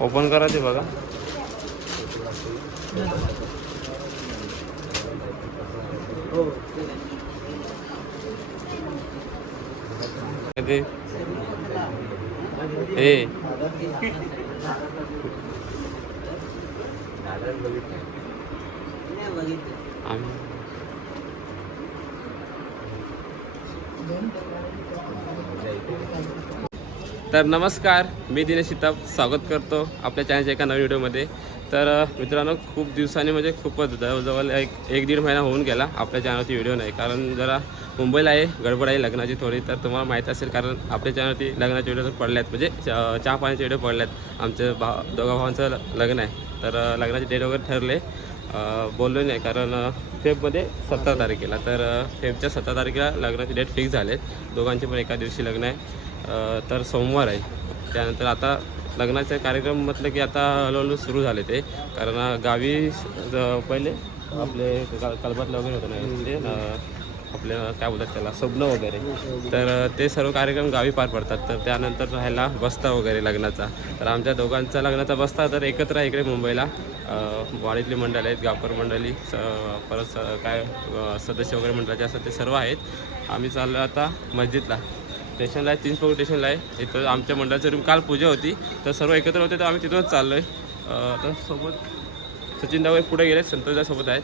Open करायचे बघा. कधी ए आम्ही तर नमस्कार मी दिनेश सीताप स्वागत करतो आपल्या चॅनलच्या एका नवीन व्हिडिओमध्ये. तर मित्रांनो खूप दिवसांनी म्हणजे खूपच जवळजवळ एक एक दीड महिना होऊन गेला आपल्या चॅनलवरती व्हिडिओ नाही. कारण जरा मुंबईला आहे गडबड आहे लग्नाची थोडी तर तुम्हाला माहीत असेल कारण आपल्या चॅनलवरती लग्नाचे व्हिडिओ पडल्यात म्हणजे च- चहा पाण्याचे व्हिडिओ पडल्यात आमच्या भा दोघा भावांचं लग्न आहे. तर लग्नाचे डेट वगैरे ठरले. बोललो नाही कारण फेबमध्ये सत्तर तारखेला. तर फेबच्या सत्तर तारखेला लग्नाचे डेट फिक्स झालेत. दोघांचे पण एका दिवशी लग्न आहे. तर सोमवार आहे. त्यानंतर आता लग्नाचे कार्यक्रम म्हटलं की आता हळूहळू सुरू झाले ते. कारण गावी ज- पहिले आपले क- वगैरे होतं ना म्हणजे आपल्या काय बोलतात त्याला स्वप्न वगैरे. तर ते सर्व कार्यक्रम गावी पार पडतात. तर त्यानंतर राहायला बस्ता वगैरे लग्नाचा. तर आमच्या दोघांचा लग्नाचा बस्ता तर एकत्र आहे इकडे मुंबईला. वाडीतली मंडळी आहेत गावकर मंडळी स परत स काय सदस्य वगैरे मंडळाचे असतात ते सर्व आहेत. आम्ही चाललो आता मस्जिदला. स्टेशनला आहे चिंचपोकळ स्टेशनला आहे. इथं आमच्या मंडळाची रूम काल पूजा होती. तर सर्व एकत्र होते तर आम्ही तिथूनच चाललो आहे तर सोबत सचिन वगैरे पुढे गेले संतोषदा सोबत आहेत.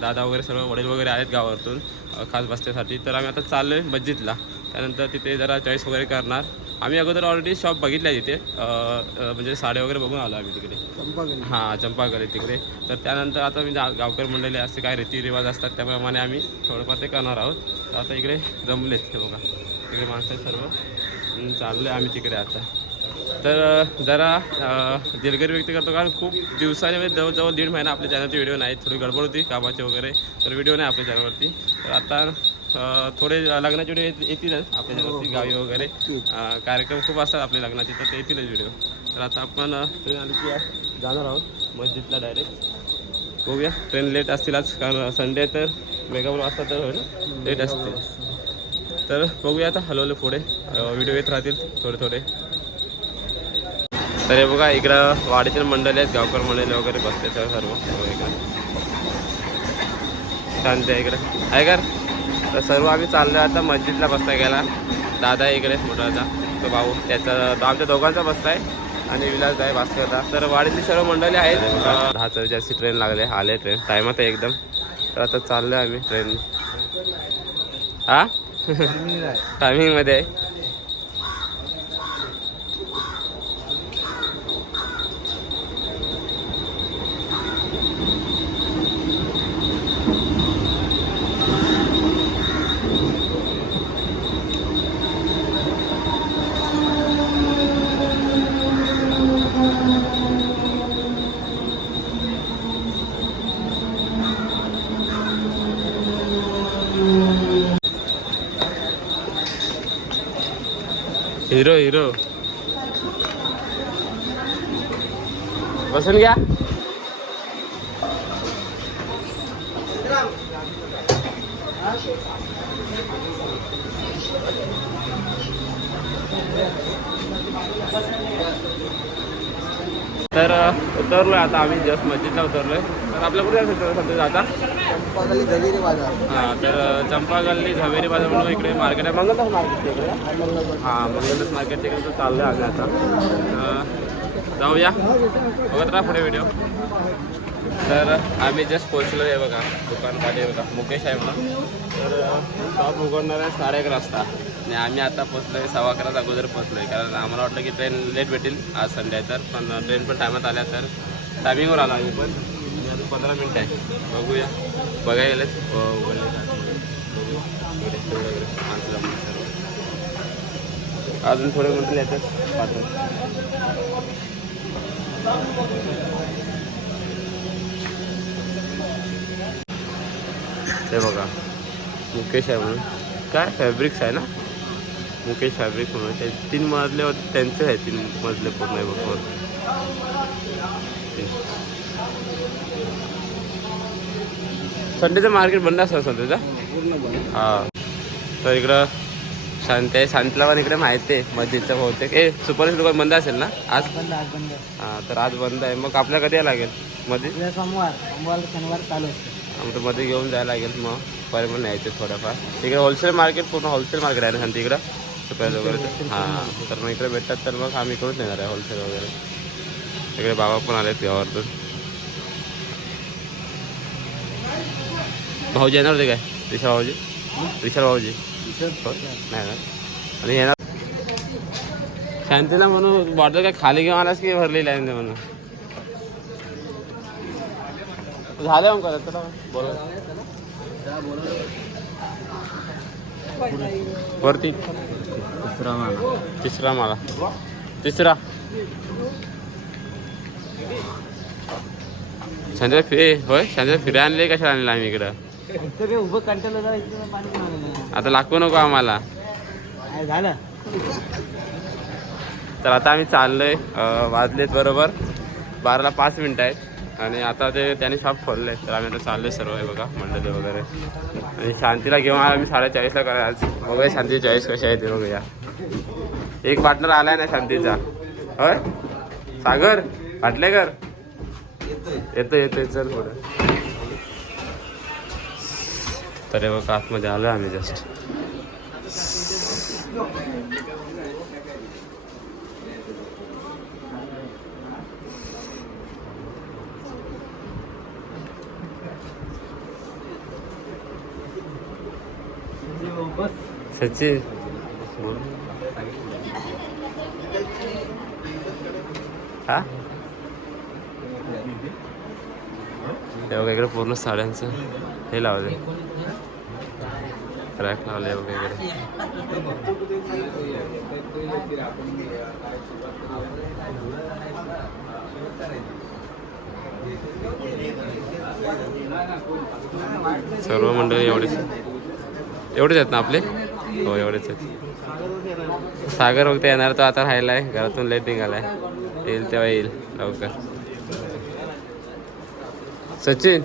दादा वगैरे सर्व वडील वगैरे आहेत गावातून अ, खास बसण्यासाठी. तर आम्ही आता चाललो आहे मस्जिदला. त्यानंतर तिथे जरा चॉईस वगैरे करणार. आम्ही अगोदर ऑलरेडी शॉप बघितला आहे तिथे म्हणजे साड्या वगैरे बघून आलो आम्ही तिकडे. हां चंपागली तिकडे. तर त्यानंतर आता मी गावकर मंडळी असे काय रीतिरिवाज असतात त्याप्रमाणे आम्ही थोडंफार ते करणार आहोत. तर आता इकडे जमलेत हे बघा. तिकडे माणसं सर्व. चाललो आहे आम्ही तिकडे आता. तर जरा दिलगरी दिलगिरी व्यक्त करतो कारण खूप दिवसाने म्हणजे जवळजवळ दीड महिना आपल्या चॅनलचे व्हिडिओ नाही थोडी गडबड होती कामाचे वगैरे तर व्हिडिओ नाही आपल्या चॅनलवरती तर आता थोडे लग्नाचे व्हिडिओ येतीलच आपल्या चॅनलवरती गावी वगैरे. कार्यक्रम खूप असतात आपल्या लग्नाचे तर ते येतीलच व्हिडिओ तर आता आपण ट्रेन आली की जाणार आहोत मस्जिदला डायरेक्ट बघूया ट्रेन लेट असतील आज कारण संडे तर मेगापूर वाजता तर लेट असतील. तर बघूया आता हलवलं पुढे. व्हिडिओ येत राहतील थोडे थोडे. तर हे बघा इकडं वाडीतील मंडळी आहेत गावकर मंडळी वगैरे बसले तर सर्व. हे इकडं. शांती आहे इकडे. आहे का तर सर्व आम्ही चाललो आता मस्जिदला बसता गेला दादा इकडे मोठा दादा तो भाऊ. त्याचा तो आमच्या दोघांचा बसता आहे आणि विलास आहे भास्करदा तर वाडीतली सर्व मंडळी आहेत. अं, दहा चौच्याची ट्रेन लागले. आले ट्रेन टायमात आहे एकदम. तर आता चाललो आम्ही ट्रेन हा? टायमिंगमध्ये आहे. हिरो बसून घ्या. तर अ, उतरलोय आता आम्ही जस्ट मस्जिदला उतरलोय. तर आपल्या कुठे जायचं सध्या आता चंपागली दलिरी बाजार. हां तर अ, चंपा गल्ली झवेरी बाजार म्हणून इकडे मार्केट आहे. मंगलदास मार्केट इकडे. हां मंगलदास. मार्केट तिकडे तर चाललं आहे आता. जाऊया. बघत राहा पुढे व्हिडिओ तर आम्ही जस्ट पोचलो आहे बघा दुकान पाठी बघा. मुकेश आहे म्हणा तर शॉप उघडणार आहे साडे अकरा वाजता आणि आम्ही आता पोचलो आहे सव्वा अकराच अगोदर पोचलो आहे कारण आम्हाला वाटलं की ट्रेन लेट भेटेल आज संडे आहे तर पण ट्रेन पण टायमात आल्या तर टायमिंगवर आला आम्ही पण. अजून पंधरा मिनटं आहे. बघूया. बघायला अजून थोडे मिनटं येतात ते बघा. मुकेश आहे म्हणून. काय? फॅब्रिक्स आहे ना? मुकेश फॅब्रिक म्हणून. ते तीन मजले त्यांचं त्यांचे आहे तीन मजले पूर्ण आहे बघ. संडेचं मार्केट बंद असतं संडेचा? हा. तर इकडं शांत आहे. शांतला पण इकडे माहिती आहे. मस्जिदचं बहुतेक. ए सुपर दुकान बंद असेल ना? आज? बंद आज बंद हां तर आज बंद आहे. मग आपल्या कधी यायला लागेल? मध्ये सोमवार. सोमवार शनिवार चालू असते. आमचं मध्ये घेऊन जायला लागेल. मग परे पण न्यायचे थोडंफार. तिकडे होलसेल मार्केट पूर्ण होलसेल मार्केट आहे ना शांती इकडं? सुपर वगैरे. हां. तर मग इकडे भेटतात तर मग आम्ही इकडून नेणार आहे होलसेल वगैरे. इकडे बाबा पण आले गावावरतून भाऊजी येणार होते काय रिशा भाऊजी रिशा भाऊजी? नाही ना आणि येणार शांतीला म्हणून बॉटल काय खाली घेऊन आलास की भरलेली आहे म्हणून झालं मग करत चला बोला। वरती दुसरा मला। तिसरा मला। तिसरा। संध्या फिरे होय संध्या फिरे आणले कशाला आणले आम्ही इकडं? आता लागू नको आम्हाला. झालं? तर आता आम्ही चाललोय वाजलेत बरोबर. बाराला पाच मिनटं आहेत. आणि आता ते त्याने शॉप खोलले तर आम्ही आता चाललोय सर्व आहे बघा मंडळी वगैरे. आणि शांतीला घेऊन आम्ही साडेचाळीसला करा आज बघूया शांती चॉईस कशी आहे ते बघूया. एक पार्टनर आलाय ना शांतीचा. होय? सागर पाटलेकर येतो येतो चल पुढे. तर हे बघा आतमध्ये आलो आम्ही जस्ट बस सचिन. हा? हे इकडे पूर्ण साड्यांचं हे लावले क्रॅक लावले वगैरे सर्व मंडळी एवढेच. एवढेच आहेत ना आपले? हो एवढेच आहेत. सागर फक्त येणार तो आता राहिला आहे घरातून लेट निघाला आहे येईल तेव्हा येईल लवकर. सचिन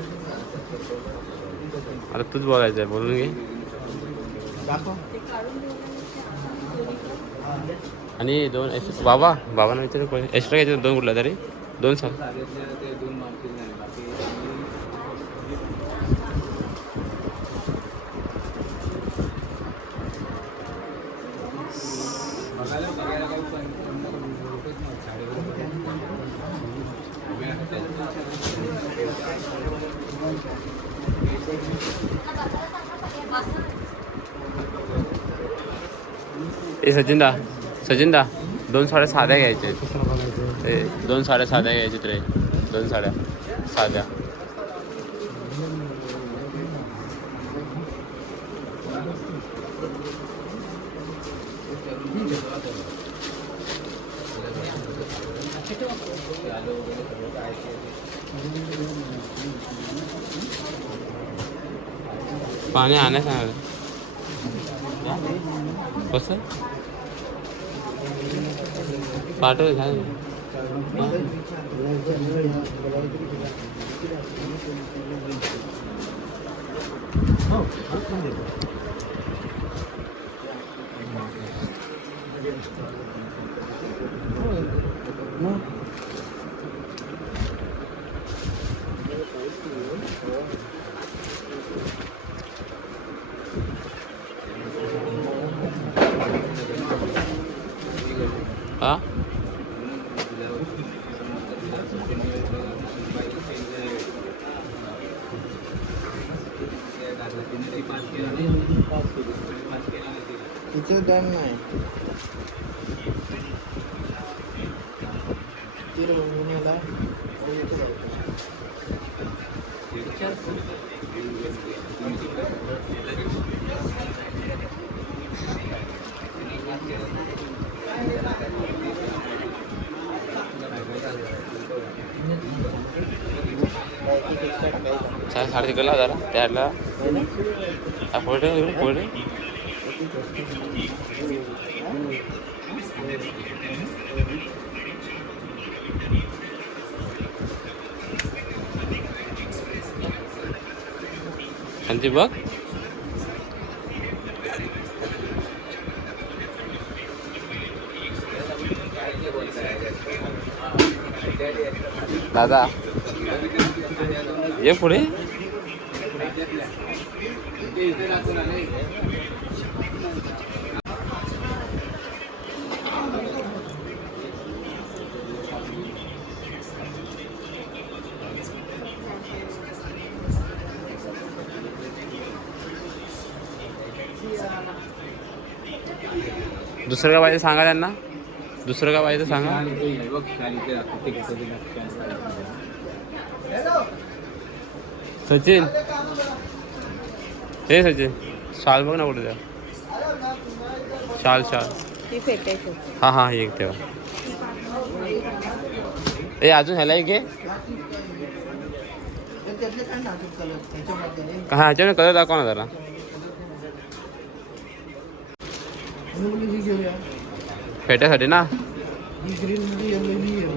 आता तूच बोलायचं आहे बोलून घे. आणि दोन एक्स- बाबा बाबांना विचारू एक्स्ट्रा घ्यायचे दोन कुठला तरी? दोन सांग. ए सचिन दा सचिन दा दोन साड्या साध्या घ्यायच्या आहेत ए दोन साड्या साध्या घ्यायच्या रे दोन साड्या साध्या पाणी आणायचं सांगा कसं? पाठव काय हा तिचे डन नाही तीर बघून याला चार साडे तिकडला जरा त्याला போயிட்டு போயிட்டு அஞ்சு பாக் दादा ये पुढे दुसरं काय पाहिजे सांगा त्यांना? दुसरं काय पाहिजे सांगा? सचिन. हे सचिन शाल बघ ना कुठे द्या शाल शाल ती फेटायची हा। हा हे एक तेव्हा ए अजून ह्याला एक घे तर त्यातले काय नाटक चालत त्याच्यामध्ये रे. हा? ह्याच्याने कलर दाखवा ना जरा। आणि मुली ही घेऊया फेट्यासाठी ना। ही ग्रीन मध्ये येलो ही येलो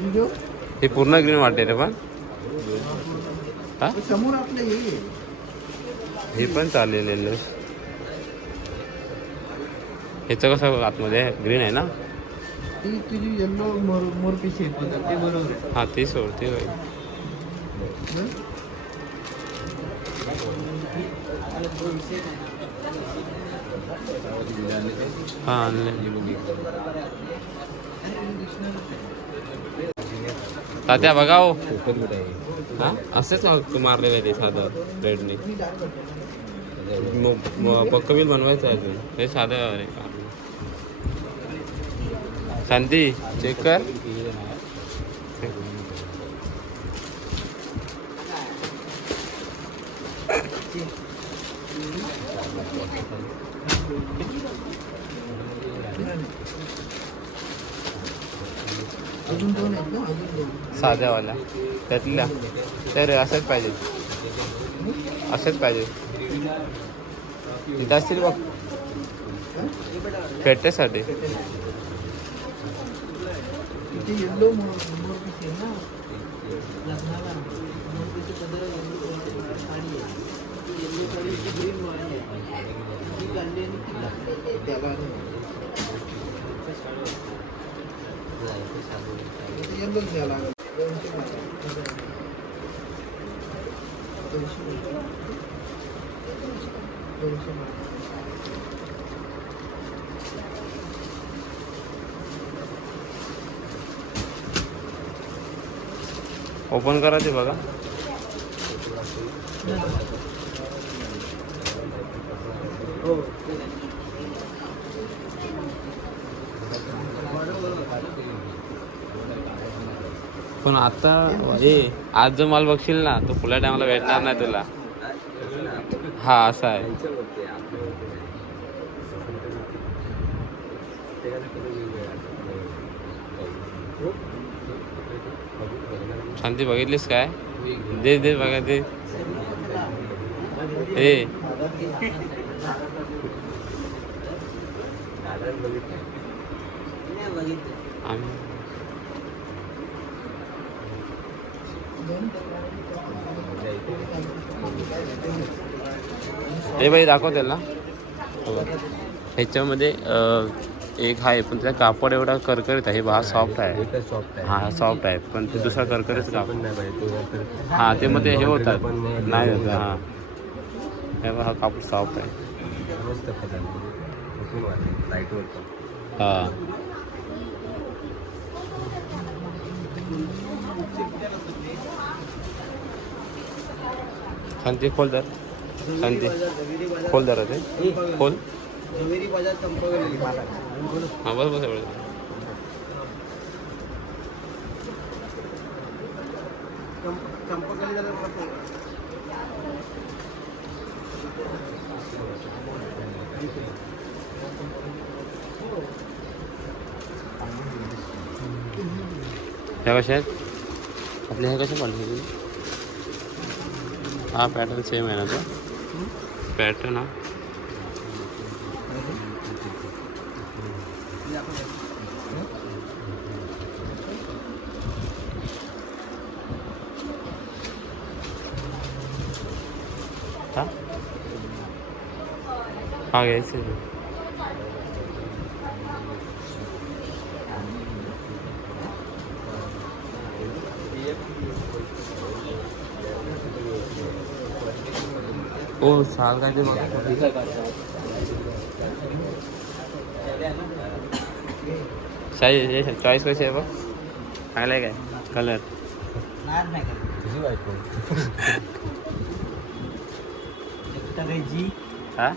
ही घेऊ हे पूर्ण ग्रीन वाटते रे पण। हा? तर समोर आपलं हे. हे पण चालेल येलो ह्याचं कसं आतमध्ये ग्रीन आहे ना? ती तुझी येल्लो मोर मोरपिशी आहे पण ते बरोबर आहे. हा ती सोड ती होईल. हं? हा आणले तात्या बघा हो. हा? असंच मारलेलं आहे ते साधं रेडने पक्क बिल बनवायचं आहे अजून. हे साधं अरे का? शांती चेक कर. अजून दोन साध्यावाल्या. त्यातल्या. तर असंच पाहिजे. असंच पाहिजे. तिथं असतील बघ पेटेसाठी ते येल्लो मोर मोरपिशी आहे ना लग्नाला मोरपिशी पदर येल्लो साडी आहे ती येल्लो साडीची ग्रीन वाणी आहे ती काढली आणि ती टाकली त्याला येल्लोच घ्यायला लागेल दोनशे मारा. दोनशे मारा. दोनशे मारा. ओपन करा ते बघा. पण आता हे आज जो माल बघशील ना तो पुढल्या टायमाला भेटणार नाही तुला. हा असा आहे शांती बघितलीस काय दे दे बघा दे। ए। आम्ही हे बाई दाखव त्याला. ह्याच्यामध्ये एक आहे पण त्याचा कापड एवढा करकरीत आहे. हा सॉफ्ट आहे. सॉफ्ट आहे. हा सॉफ्ट आहे. पण ते दुसरा करकरीत कापड. तो हा ते मध्ये हे होतात. नाही- होत हा. हे हा कापड सॉफ्ट आहे. मस्त पदार्थ उठून वाटतं आणि खोल जरा ते. खोल. झवेरी हा बस बस एवढं. ह्या कशा आहेत? आपल्या ह्या कशा हा पॅटर्न सेम आहे ना तो? पॅटर्न हा हा हा हो साल काय ते बघा चॉईस कशी आहे बघ चांगलं काय कलर जी हा?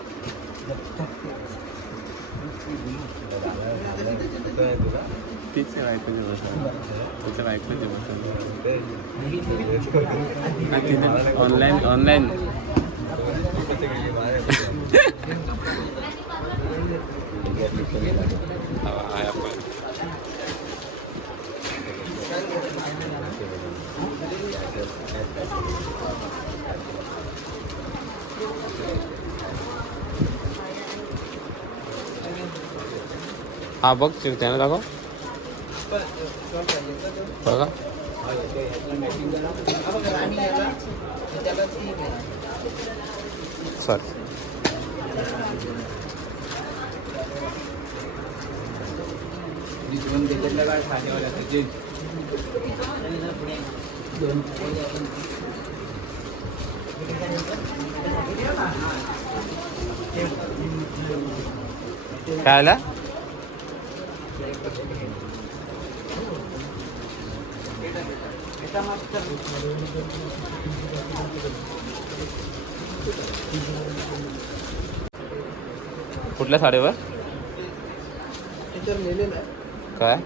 तीच बायकोची बस तिच्या ऑनलाईन ऑनलाईन हा बघ त्यानं दाखव. बघा. सर. काय आला कुठल्या साडीवर? त्याच्यावर लिहिलेलं आहे. काय दोन हे काय?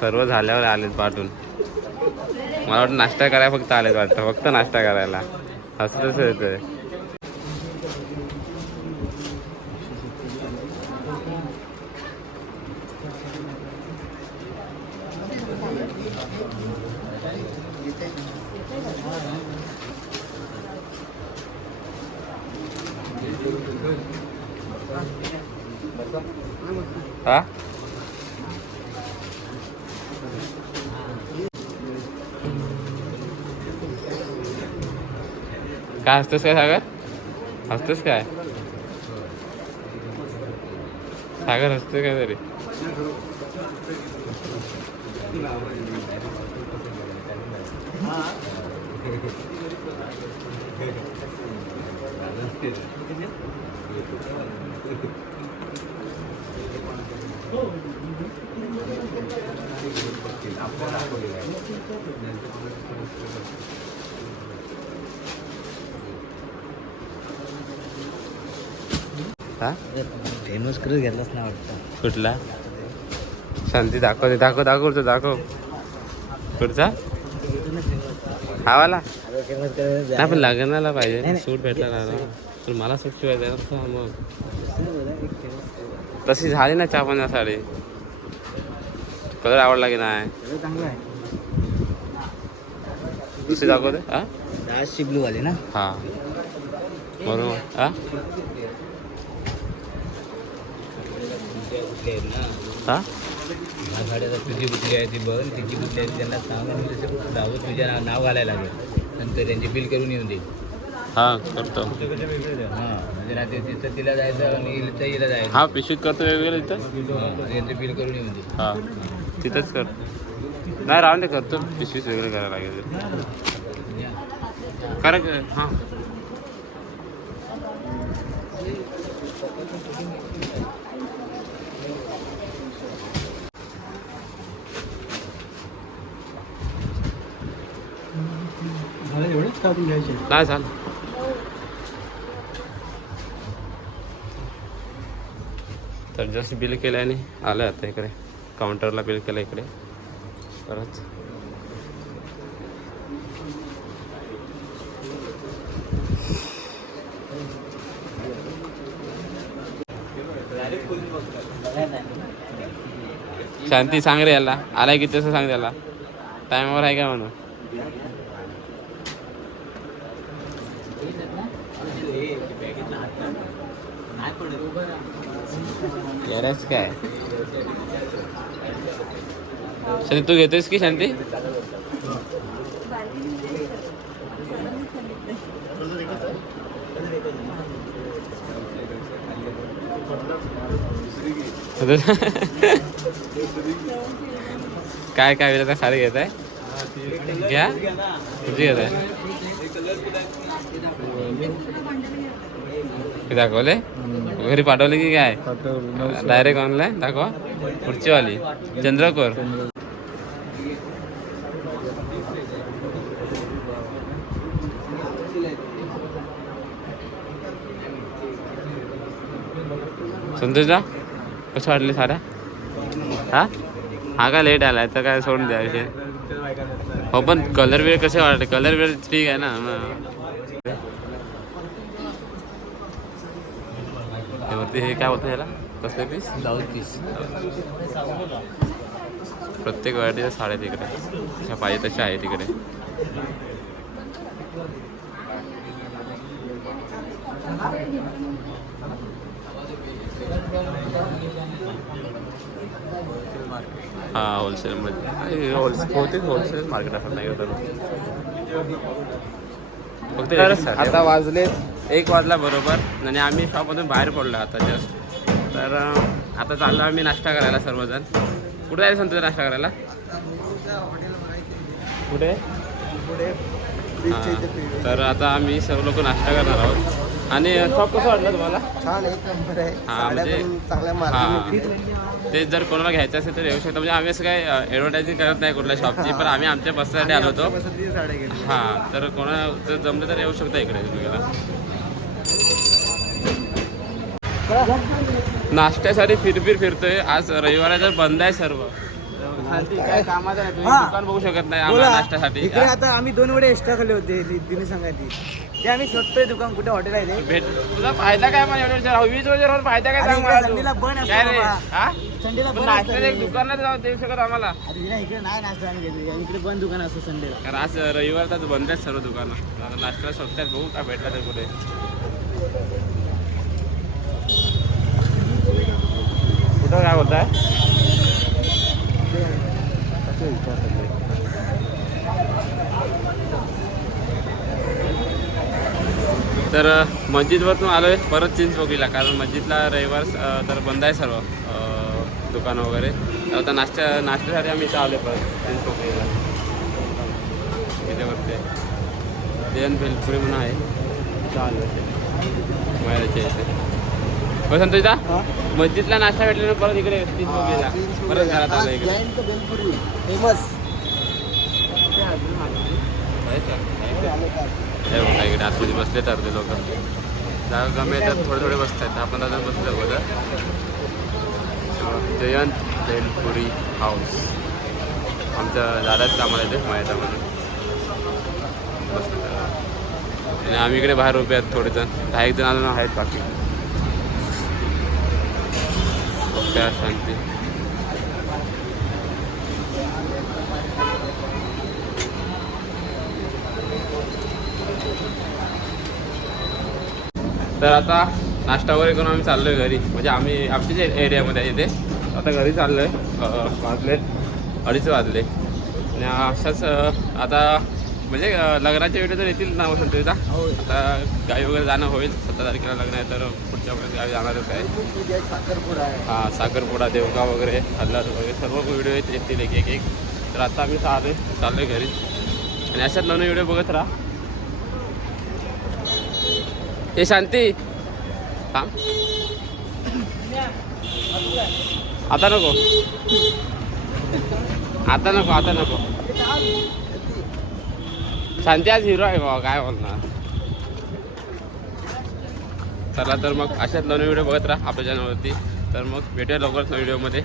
सर्व झाल्यावर आलेत पाठवून मला वाटतं नाश्ता करायला फक्त आलेत वाटतं. फक्त नाश्ता करायला. हसलंच येतंय. काय हसतोस काय सागर? हसतोस काय? सागर हसतोय काय तरी? हा फेमस करत घेतलाच नाही वाटतं. कुठला? शांती दाखव दे दाखव दाखव कुठचा दाखव. कुठचा हा वाला फेमस करत नाही पण लग्नाला पाहिजे. सूट भेटला ना तर मला सूट शिवाय द्यायला का मग. तशी झाली ना चहा पंधरा साडी. कलर आवडला की नाही? दुसरी दाखवते हा? राजशी ब्लू आले ना? हा. बरोबर हा? हा? ह्या गाड्याला तुझी कुठली आहे ती बघ. तिची कुठली आहे त्यांना सांग आणि तसं दावत तुझ्या नाव नाव घालायला लागेल. नंतर त्यांची बिल करून येऊन दे. हा करतो. हां. म्हणजे ना ते तिथं तिला जायचं आणि इथं हिला जायचं. हा पिशवीत करतो वेगवेगळं हां, बिल करून येऊन दे. हा. तिथंच कर. नाही राहून दे करतो. पिशवीच वेगळं करायला लागेल. करा. हा एवढंच काढून घ्यायचे काय झालं? तर जस्ट बिल केलं आलं आता इकडे. काउंटरला बिल केलं इकडे. परत. शांती सांग रे याला. आलाय की तसं सांग त्याला. टायमावर आहे का म्हणून? गॅरेज काय? शांती तू घेतोयस की शांती? काय काय वेळ खाली घेत आहे घ्या. तुझी घेत आहे हे दाखवले घरी पाठवले की काय डायरेक्ट ऑनलाईन दाखवा पुढची वाली चंद्रकोर संतोषला कसं वाटले साऱ्या हा हा का लेट आलाय तर काय सोडून द्या हो पण कलर वेळ कसे वाटले कलर वेळ ठीक आहे ना मग. हे वरती हे काय होतं ह्याला कसले पीस ब्लाऊज पीस प्रत्येक व्हरायटीच्या साड्या तिकडे. जशा पाहिजे तशा आहे तिकडे हा होलसेलमध्ये होलसेल बहुतेक होलसेल मार्केट असं नाही होतं फक्त आता वाजले एक वाजला बरोबर आणि आम्ही शॉपमधून बाहेर पडलो आता जस्ट तर आता चाललो आम्ही नाश्ता करायला सर्वजण. कुठे जायचं सांगतो नाश्ता करायला? कुठे. तर आता आम्ही सर्व लोक नाश्ता करणार आहोत. आणि शॉप कसं वाटलं तुम्हाला? छान एक नंबर आहे. हा, म्हणजे- हां. ते जर कोणाला घ्यायचं असेल तर येऊ शकतो. म्हणजे आम्ही असं काय ॲडव्हर्टायझिंग करत नाही कुठल्या शॉपची पण आम्ही आमच्या बससाठी आलो होतो. हां तर कोणा जर जमलं तर येऊ शकता इकडे तुम्हाला नाश्त्यासाठी फिरफिर फिरतोय. आज रविवार आहे तर बंद आहे सर्व. काय कामाचं नाही तुम्ही हां. दुकान बघू शकत नाही बोला. आम्हाला नाश्त्यासाठी. इकडे आता आम्ही दोन वेळे एक्स्ट्रा खाल्ले होते दिने सांगायची. ते आम्ही शोधतोय दुकान कुठे हॉटेल आहे ते. भेट तुझा फायदा काय मला एवढं विचार? वीस वर्ष राहून फायदा काय अरे सांग इकडे मला तू? संडेला बंद असतं काय रे? बाबा. हा? संडेला पण बंद नाश्त्यात असतं एक रे. दुकानात जाऊ देऊ शकत आम्हाला. अरे नाही इकडे नाही नाश्ता आम्ही घेतो इकडे बंद दुकान असतं संडेला. कारण आज रविवार तर बंद आहेत सर्व दुकानं. आता नाश्त्याला बघू काय भेटला तर कुठे. कुठं काय आहे तर मस्जिदवरतून आलो आहे परत चिंचपोकीला कारण मस्जिदला रविवार तर बंद आहे सर्व दुकानं वगैरे. आता नाश्ता नाश्त्यासाठी आम्ही इथं आलो परत चिंचपोकीला इथे वरती जयंत भेलपुरी म्हणून आहे. चालू इथे संतोषदा मस्जिदला नाश्ता भेटल्यानं परत इकडे परत घरात आलो इकडे फेमस हे बघा इकडे आतमध्ये बसले तर ते लोक. जागा कमी येतात थोडे थोडे बसत आहेत आपण आता बसलो अगोदर जयंत भेलपुरी हाऊस. आमच्या दादाच कामाला येते माहिती म्हणून बसले. आणि आम्ही इकडे बाहेर उभे आहेत थोडे जण दहा एक जण अजून आहेत बाकी. ओके शांती. तर आता नाश्ता वगैरे करून आम्ही चाललोय घरी. म्हणजे आम्ही आमच्याच एरियामध्ये आहे इथे आता घरी चाललोय. वाजले. अडीच वाजले. आणि अशाच आता म्हणजे अं, लग्नाचे व्हिडिओ तर येतील ना वसंत इथं आता गावी वगैरे जाणं होईल. सतरा तारखेला लग्न आहे तर पुढच्या वेळेस गावी जाणारच आहे आहे हा साखरपुडा देवगाव वगैरे हल्लार वगैरे सर्व व्हिडिओ येत येतील एक एक एक. तर आता आम्ही चाललोय चाललोय घरी. आणि अशात नवीन व्हिडिओ बघत राहा. हे शांती. थांब. आता नको. आता नको आता नको. शांती आज हिरो आहे बाबा काय बोलणार? चला तर मग अशाच नवीन व्हिडिओ बघत राहा आपल्या चॅनलवरती तर मग भेटूया लवकरच व्हिडिओमध्ये